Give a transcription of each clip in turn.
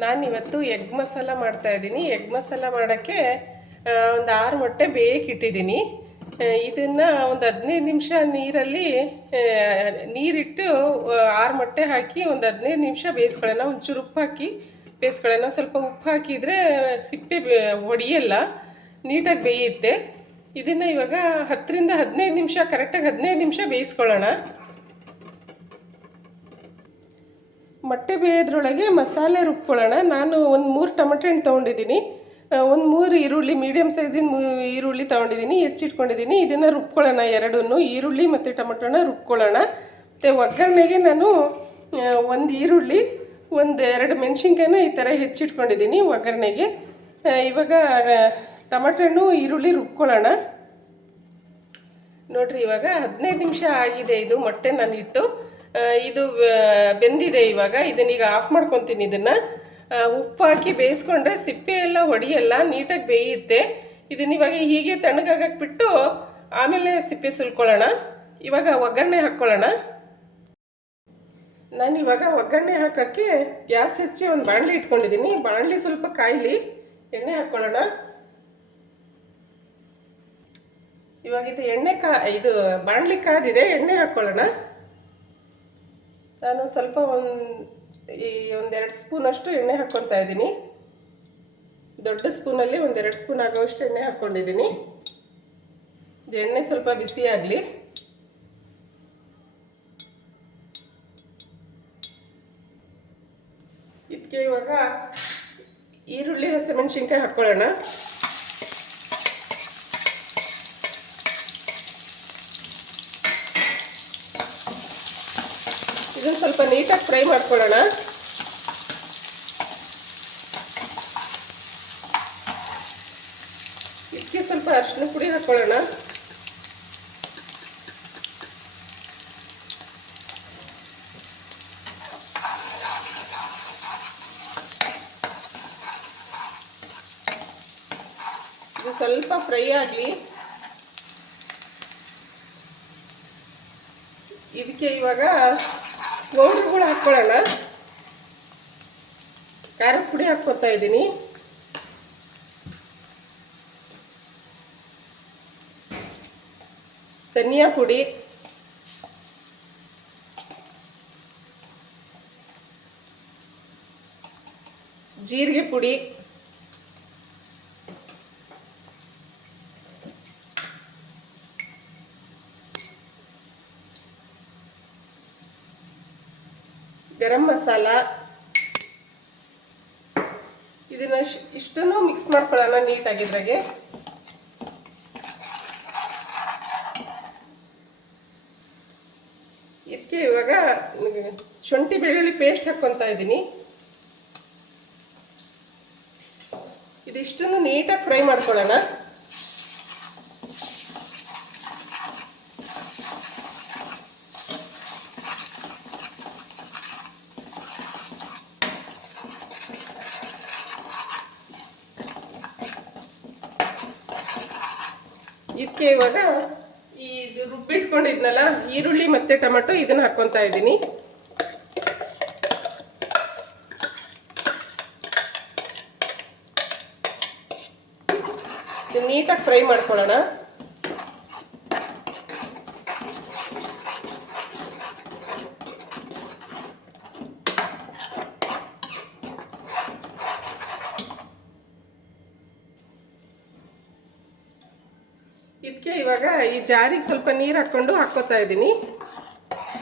ನಾನಿವತ್ತು ಎಗ್ ಮಸಾಲ ಮಾಡ್ತಾಯಿದ್ದೀನಿ. ಎಗ್ ಮಸಾಲ ಮಾಡೋಕ್ಕೆ ಒಂದು 6 ಮೊಟ್ಟೆ ಬೇಯಕ್ಕಿಟ್ಟಿದ್ದೀನಿ. ಇದನ್ನು ಒಂದು 15 ನಿಮಿಷ ನೀರಲ್ಲಿ ನೀರಿಟ್ಟು 6 ಮೊಟ್ಟೆ ಹಾಕಿ ಒಂದು 15 ನಿಮಿಷ ಬೇಯಿಸ್ಕೊಳ್ಳೋಣ. ಒಂಚೂರು ಉಪ್ಪು ಹಾಕಿ ಬೇಯಿಸ್ಕೊಳ್ಳೋಣ. ಸ್ವಲ್ಪ ಉಪ್ಪು ಹಾಕಿದರೆ ಸಿಪ್ಪೆ ಒಡೆಯಲ್ಲ, ನೀಟಾಗಿ ಬೇಯುತ್ತೆ. ಇದನ್ನು ಇವಾಗ 10ರಿಂದ 15 ನಿಮಿಷ, ಕರೆಕ್ಟಾಗಿ 15 ನಿಮಿಷ ಬೇಯಿಸ್ಕೊಳ್ಳೋಣ. ಮೊಟ್ಟೆ ಬೇಯೋದ್ರೊಳಗೆ ಮಸಾಲೆ ರುಬ್ಕೊಳ್ಳೋಣ. ನಾನು ಒಂದು 3 ಟೊಮೆಟೊ ಹಣ್ಣು ತೊಗೊಂಡಿದ್ದೀನಿ, ಒಂದು 3 ಈರುಳ್ಳಿ, ಮೀಡಿಯಮ್ ಸೈಜಿನ ಈರುಳ್ಳಿ ತೊಗೊಂಡಿದ್ದೀನಿ, ಹೆಚ್ಚಿಟ್ಕೊಂಡಿದ್ದೀನಿ. ಇದನ್ನು ರುಬ್ಕೊಳ್ಳೋಣ. ಎರಡನ್ನೂ ಈರುಳ್ಳಿ ಮತ್ತು ಟೊಮೆಟೊನ ರುಬ್ಕೊಳ್ಳೋಣ. ಮತ್ತು ಒಗ್ಗರಣೆಗೆ ನಾನು ಒಂದು ಈರುಳ್ಳಿ, ಒಂದು 2 ಮೆಣಸಿನ್ಕಾಯಿನ ಈ ಥರ ಹೆಚ್ಚಿಟ್ಕೊಂಡಿದ್ದೀನಿ ಒಗ್ಗರಣೆಗೆ. ಇವಾಗ ಟೊಮೆಟೊ ಹಣ್ಣು ಈರುಳ್ಳಿ ರುಬ್ಕೊಳ್ಳೋಣ. ನೋಡಿರಿ, ಇವಾಗ 15 ನಿಮಿಷ ಆಗಿದೆ. ಇದು ಮೊಟ್ಟೆ ನಾನು ಇಟ್ಟು ಇದು ಬೆಂದಿದೆ. ಇವಾಗ ಇದನ್ನೀಗ ಆಫ್ ಮಾಡ್ಕೊತೀನಿ. ಇದನ್ನು ಉಪ್ಪು ಹಾಕಿ ಬೇಯಿಸ್ಕೊಂಡ್ರೆ ಸಿಪ್ಪೆ ಎಲ್ಲ ಹೊಡೆಯಲ್ಲ, ನೀಟಾಗಿ ಬೇಯುತ್ತೆ. ಇದನ್ನಿವಾಗ ಹೀಗೆ ತಣ್ಣಗಾಗಕ್ಕೆ ಬಿಟ್ಟು ಆಮೇಲೆ ಸಿಪ್ಪೆ ಸುಲ್ಕೊಳ್ಳೋಣ. ಇವಾಗ ಒಗ್ಗರಣೆ ಹಾಕ್ಕೊಳ್ಳೋಣ. ನಾನಿವಾಗ ಒಗ್ಗರಣೆ ಹಾಕೋಕ್ಕೆ ಗ್ಯಾಸ್ ಹಚ್ಚಿ ಒಂದು ಬಾಣಲಿ ಇಟ್ಕೊಂಡಿದ್ದೀನಿ. ಬಾಣಲಿ ಸ್ವಲ್ಪ ಕಾಯಿಲಿ, ಎಣ್ಣೆ ಹಾಕ್ಕೊಳ್ಳೋಣ. ಇವಾಗ ಇದು ಬಾಣಲಿ ಕಾದಿದೆ, ಎಣ್ಣೆ ಹಾಕ್ಕೊಳ್ಳೋಣ. ನಾನು ಸ್ವಲ್ಪ ಒಂದೆರಡು ಸ್ಪೂನಷ್ಟು ಎಣ್ಣೆ ಹಾಕ್ಕೊತಾ ಇದ್ದೀನಿ. ದೊಡ್ಡ ಸ್ಪೂನಲ್ಲಿ 1-2 ಸ್ಪೂನ್ ಆಗೋಷ್ಟು ಎಣ್ಣೆ ಹಾಕ್ಕೊಂಡಿದ್ದೀನಿ. ಇದು ಎಣ್ಣೆ ಸ್ವಲ್ಪ ಬಿಸಿ ಆಗಲಿ. ಇದಕ್ಕೆ ಇವಾಗ ಈರುಳ್ಳಿ, ಹಸಿಮೆಣಸಿನ್ಕಾಯಿ ಹಾಕ್ಕೊಳ್ಳೋಣ. ಇದನ್ನು ಸ್ವಲ್ಪ ನೀಟಾಗಿ ಫ್ರೈ ಮಾಡ್ಕೊಳ್ಳೋಣ. ಇದಕ್ಕೆ ಸ್ವಲ್ಪ ಅರಿಶಿನ ಪುಡಿ ಹಾಕ್ಕೊಳ್ಳೋಣ. ಇದು ಸ್ವಲ್ಪ ಫ್ರೈ ಆಗಲಿ. ಇದಕ್ಕೆ ಇವಾಗ ಪೌಡರ್ಗಳು ಹಾಕ್ಕೊಳ್ಳೋಣ. ಖಾರದ ಪುಡಿ ಹಾಕ್ಕೊತಾ ಇದ್ದೀನಿ. ಧನಿಯಾ ಪುಡಿ, ಜೀರಿಗೆ ಪುಡಿ, ಗರಂ ಮಸಾಲ. ಇದನ್ನ ಇಷ್ಟನ್ನು ಮಿಕ್ಸ್ ಮಾಡ್ಕೊಳ್ಳೋಣ ನೀಟಾಗಿದ್ರಾಗೆ. ಇದಕ್ಕೆ ಇವಾಗ ಶುಂಠಿ ಬೆಳ್ಳುಳ್ಳಿ ಪೇಸ್ಟ್ ಹಾಕ್ಕೊತಾ ಇದ್ದೀನಿ. ಇದಿಷ್ಟನ್ನು ನೀಟಾಗಿ ಫ್ರೈ ಮಾಡ್ಕೊಳ್ಳೋಣ. ಇದಕ್ಕೆ ಇವಾಗ ಇದು ರುಬ್ಬಿಟ್ಕೊಂಡಿದ್ನಲ್ಲ ಈರುಳ್ಳಿ ಮತ್ತು ಟೊಮೆಟೊ, ಇದನ್ನು ಹಾಕ್ಕೊತಾ ಇದ್ದೀನಿ. ಇದು ನೀಟಾಗಿ ಫ್ರೈ ಮಾಡ್ಕೊಳ್ಳೋಣ. ಇದಕ್ಕೆ ಇವಾಗ ಈ ಜಾರಿಗೆ ಸ್ವಲ್ಪ ನೀರು ಹಾಕ್ಕೊತಾ ಇದ್ದೀನಿ.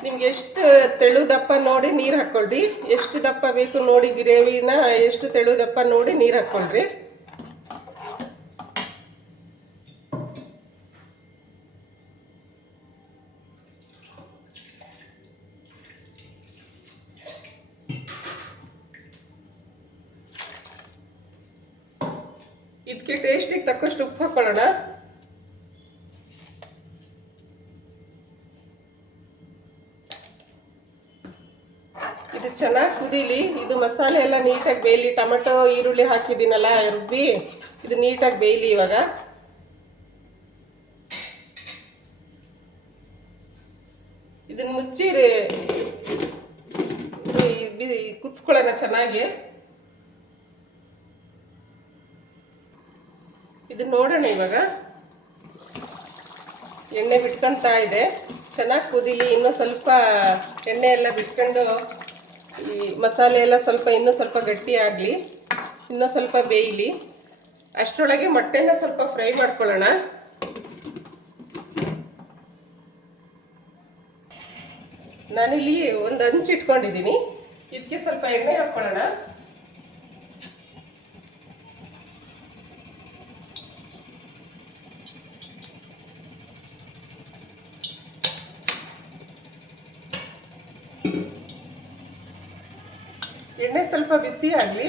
ನಿಮ್ಗೆ ಎಷ್ಟು ತೆಳು ದಪ್ಪ ನೋಡಿ ನೀರು ಹಾಕ್ಕೊಳ್ರಿ. ಎಷ್ಟು ದಪ್ಪ ಬೇಕು ನೋಡಿ, ಗ್ರೇವಿನ ಎಷ್ಟು ತೆಳು ದಪ್ಪ ನೋಡಿ ನೀರು ಹಾಕ್ಕೊಳ್ರಿ. ಇದಕ್ಕೆ ಟೇಸ್ಟಿಗೆ ತಕ್ಕಷ್ಟು ಉಪ್ಪು ಹಾಕ್ಕೊಳ್ಳೋಣ. ಇದು ಚೆನ್ನಾಗಿ ಕುದೀಲಿ. ಇದು ಮಸಾಲೆ ಎಲ್ಲ ನೀಟಾಗಿ ಬೇಯಲಿ. ಟೊಮೆಟೊ ಈರುಳ್ಳಿ ಹಾಕಿದ್ದೀನಲ್ಲ ರುಬ್ಬಿ, ಇದು ನೀಟಾಗಿ ಬೇಯಲಿ. ಇವಾಗ ಇದನ್ನು ಮುಚ್ಚಿ ಕುದಿಸ್ಕೊಳ್ಳೋಣ ಚೆನ್ನಾಗಿ. ಇದು ನೋಡೋಣ ಇವಾಗ. ಎಣ್ಣೆ ಬಿಟ್ಕೊಳ್ತಾ ಇದೆ, ಚೆನ್ನಾಗಿ ಕುದೀಲಿ. ಇನ್ನೂ ಸ್ವಲ್ಪ ಎಣ್ಣೆ ಎಲ್ಲ ಬಿಟ್ಕೊಂಡು ಈ ಮಸಾಲೆ ಎಲ್ಲ ಸ್ವಲ್ಪ ಇನ್ನೂ ಸ್ವಲ್ಪ ಗಟ್ಟಿ ಆಗಲಿ, ಇನ್ನೂ ಸ್ವಲ್ಪ ಬೇಯಲಿ. ಅಷ್ಟರೊಳಗೆ ಮೊಟ್ಟೆನ ಸ್ವಲ್ಪ ಫ್ರೈ ಮಾಡ್ಕೊಳ್ಳೋಣ. ನಾನಿಲ್ಲಿ ಒಂದು ಹಂಚು ಇಟ್ಕೊಂಡಿದ್ದೀನಿ, ಇದಕ್ಕೆ ಸ್ವಲ್ಪ ಎಣ್ಣೆ ಹಾಕ್ಕೊಳ್ಳೋಣ. ಎಣ್ಣೆ ಸ್ವಲ್ಪ ಬಿಸಿ ಆಗಲಿ.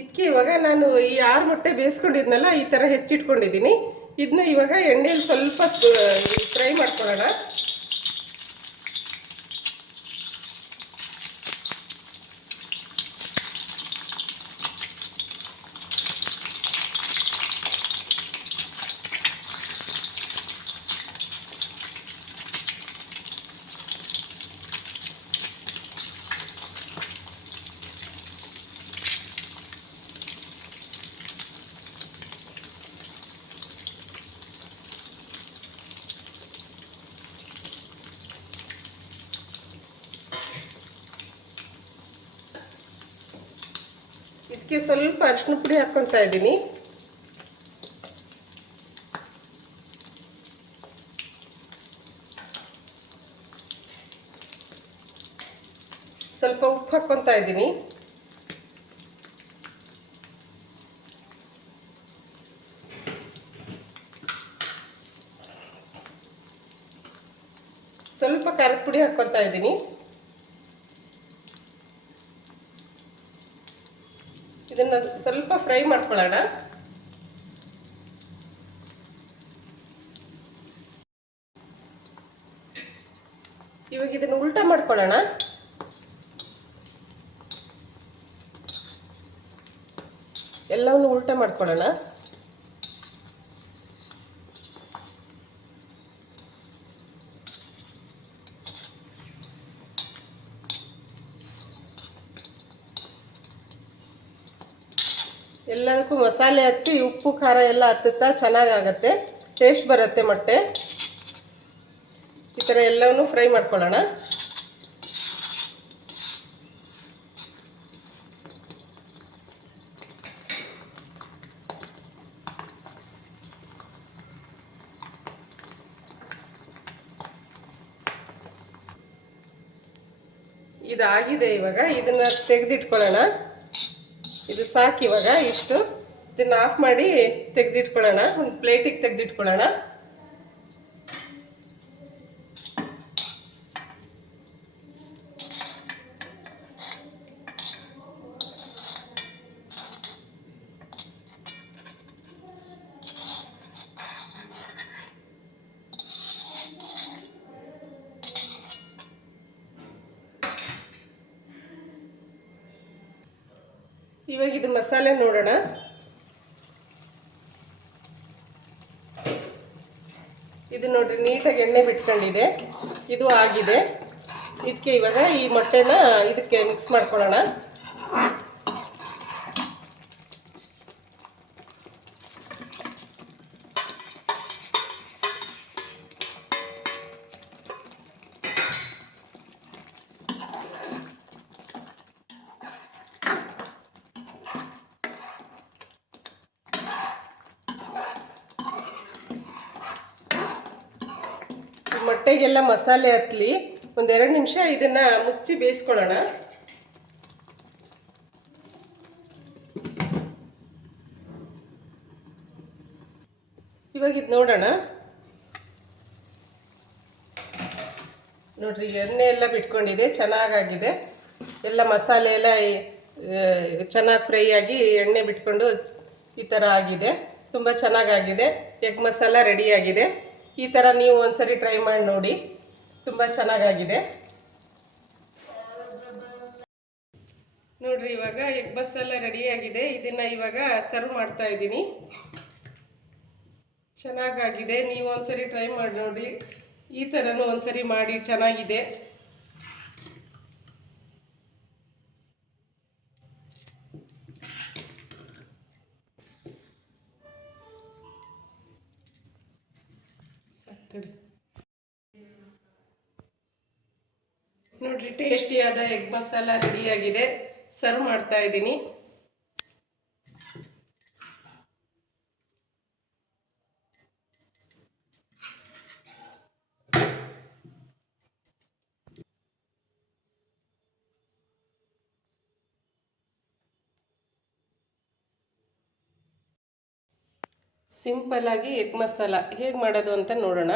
ಇದಕ್ಕೆ ಇವಾಗ ನಾನು ಈ 6 ಮೊಟ್ಟೆ ಬೇಯಿಸ್ಕೊಂಡಿದ್ನಲ್ಲ, ಈ ಥರ ಹೆಚ್ಚಿಟ್ಕೊಂಡಿದ್ದೀನಿ. ಇದನ್ನ ಇವಾಗ ಎಣ್ಣೆಯಲ್ಲಿ ಸ್ವಲ್ಪ ಫ್ರೈ ಮಾಡ್ಕೊಳ್ಳೋಣ. ಇದಕ್ಕೆ ಸ್ವಲ್ಪ ಅರಿಶಿನ ಪುಡಿ ಹಾಕ್ಕೊತಾ ಇದ್ದೀನಿ. ಸ್ವಲ್ಪ ಉಪ್ಪು ಹಾಕ್ಕೊತಾ ಇದ್ದೀನಿ. ಸ್ವಲ್ಪ ಖಾರದ ಪುಡಿ ಹಾಕ್ಕೊತಾ ಇದ್ದೀನಿ. ಇದನ್ನ ಸ್ವಲ್ಪ ಫ್ರೈ ಮಾಡ್ಕೊಳ್ಳೋಣ. ಇವಾಗ ಇದನ್ನು ಉಲ್ಟಾ ಮಾಡ್ಕೊಳ್ಳೋಣ. ಎಲ್ಲವನ್ನು ಉಲ್ಟಾ ಮಾಡ್ಕೊಳ್ಳೋಣ. ಎಲ್ಲದಕ್ಕೂ ಮಸಾಲೆ ಹತ್ತಿ ಉಪ್ಪು ಖಾರ ಎಲ್ಲ ಹತ್ತುತ್ತಾ ಚೆನ್ನಾಗಾಗತ್ತೆ, ಟೇಸ್ಟ್ ಬರುತ್ತೆ ಮೊಟ್ಟೆ. ಈ ಥರ ಎಲ್ಲವನ್ನೂ ಫ್ರೈ ಮಾಡ್ಕೊಳ್ಳೋಣ. ಇದಾಗಿದೆ. ಇವಾಗ ಇದನ್ನ ತೆಗೆದಿಟ್ಕೊಳ್ಳೋಣ. ಇದು ಸಾಕು ಇವಾಗ ಇಷ್ಟು. ಇದನ್ನ ಆಫ್ ಮಾಡಿ ತೆಗೆದಿಟ್ಕೊಳ್ಳೋಣ, ಒಂದು ಪ್ಲೇಟಿಗೆ ತೆಗೆದಿಟ್ಕೊಳ್ಳೋಣ. ಇವಾಗ ಇದು ಮಸಾಲೆ ನೋಡೋಣ. ಇದು ನೋಡ್ರಿ, ನೀಟಾಗಿ ಎಣ್ಣೆ ಬಿಟ್ಕೊಂಡಿದೆ. ಇದು ಆಗಿದೆ. ಇದಕ್ಕೆ ಇವಾಗ ಈ ಮೊಟ್ಟೆನ ಇದಕ್ಕೆ ಮಿಕ್ಸ್ ಮಾಡ್ಕೊಳ್ಳೋಣ. ಮೊಟ್ಟೆಗೆಲ್ಲ ಮಸಾಲೆ ಹತ್ತಲಿ. ಒಂದು 2 ನಿಮಿಷ ಇದನ್ನ ಮುಚ್ಚಿ ಬೇಯಿಸ್ಕೊಳ್ಳೋಣ. ಇವಾಗ ಇದು ನೋಡೋಣ. ನೋಡ್ರಿ, ಎಣ್ಣೆ ಎಲ್ಲ ಬಿಟ್ಕೊಂಡಿದೆ, ಚೆನ್ನಾಗಾಗಿದೆ. ಎಲ್ಲ ಮಸಾಲೆ ಎಲ್ಲ ಚೆನ್ನಾಗಿ ಫ್ರೈ ಆಗಿ ಎಣ್ಣೆ ಬಿಟ್ಕೊಂಡು ಈ ಥರ ಆಗಿದೆ. ತುಂಬ ಚೆನ್ನಾಗಾಗಿದೆ. ಎಗ್ ಮಸಾಲ ರೆಡಿಯಾಗಿದೆ. ಈ ಥರ ನೀವು ಒಂದ್ಸರಿ ಟ್ರೈ ಮಾಡಿ ನೋಡಿ, ತುಂಬ ಚೆನ್ನಾಗಾಗಿದೆ. ನೋಡ್ರಿ, ಇವಾಗ ಎಗ್ ಮಸಾಲ ರೆಡಿಯಾಗಿದೆ. ಇದನ್ನು ಇವಾಗ ಸರ್ವ್ ಮಾಡ್ತಾ ಇದ್ದೀನಿ. ಚೆನ್ನಾಗಾಗಿದೆ. ನೀವು ಒಂದ್ಸರಿ ಟ್ರೈ ಮಾಡಿ ನೋಡಿ. ಈ ಥರನೂ ಒಂದ್ಸರಿ ಮಾಡಿ, ಚೆನ್ನಾಗಿದೆ. ತಡಿ. ನೋಡಿರಿ, ಟೇಸ್ಟಿಯಾದ ಎಗ್ ಮಸಾಲ ರೆಡಿಯಾಗಿದೆ. ಸರ್ವ್ ಮಾಡ್ತಾ ಇದ್ದೀನಿ. ಸಿಂಪಲ್ಲಾಗಿ ಎಗ್ ಮಸಾಲ ಹೇಗೆ ಮಾಡೋದು ಅಂತ ನೋಡೋಣ.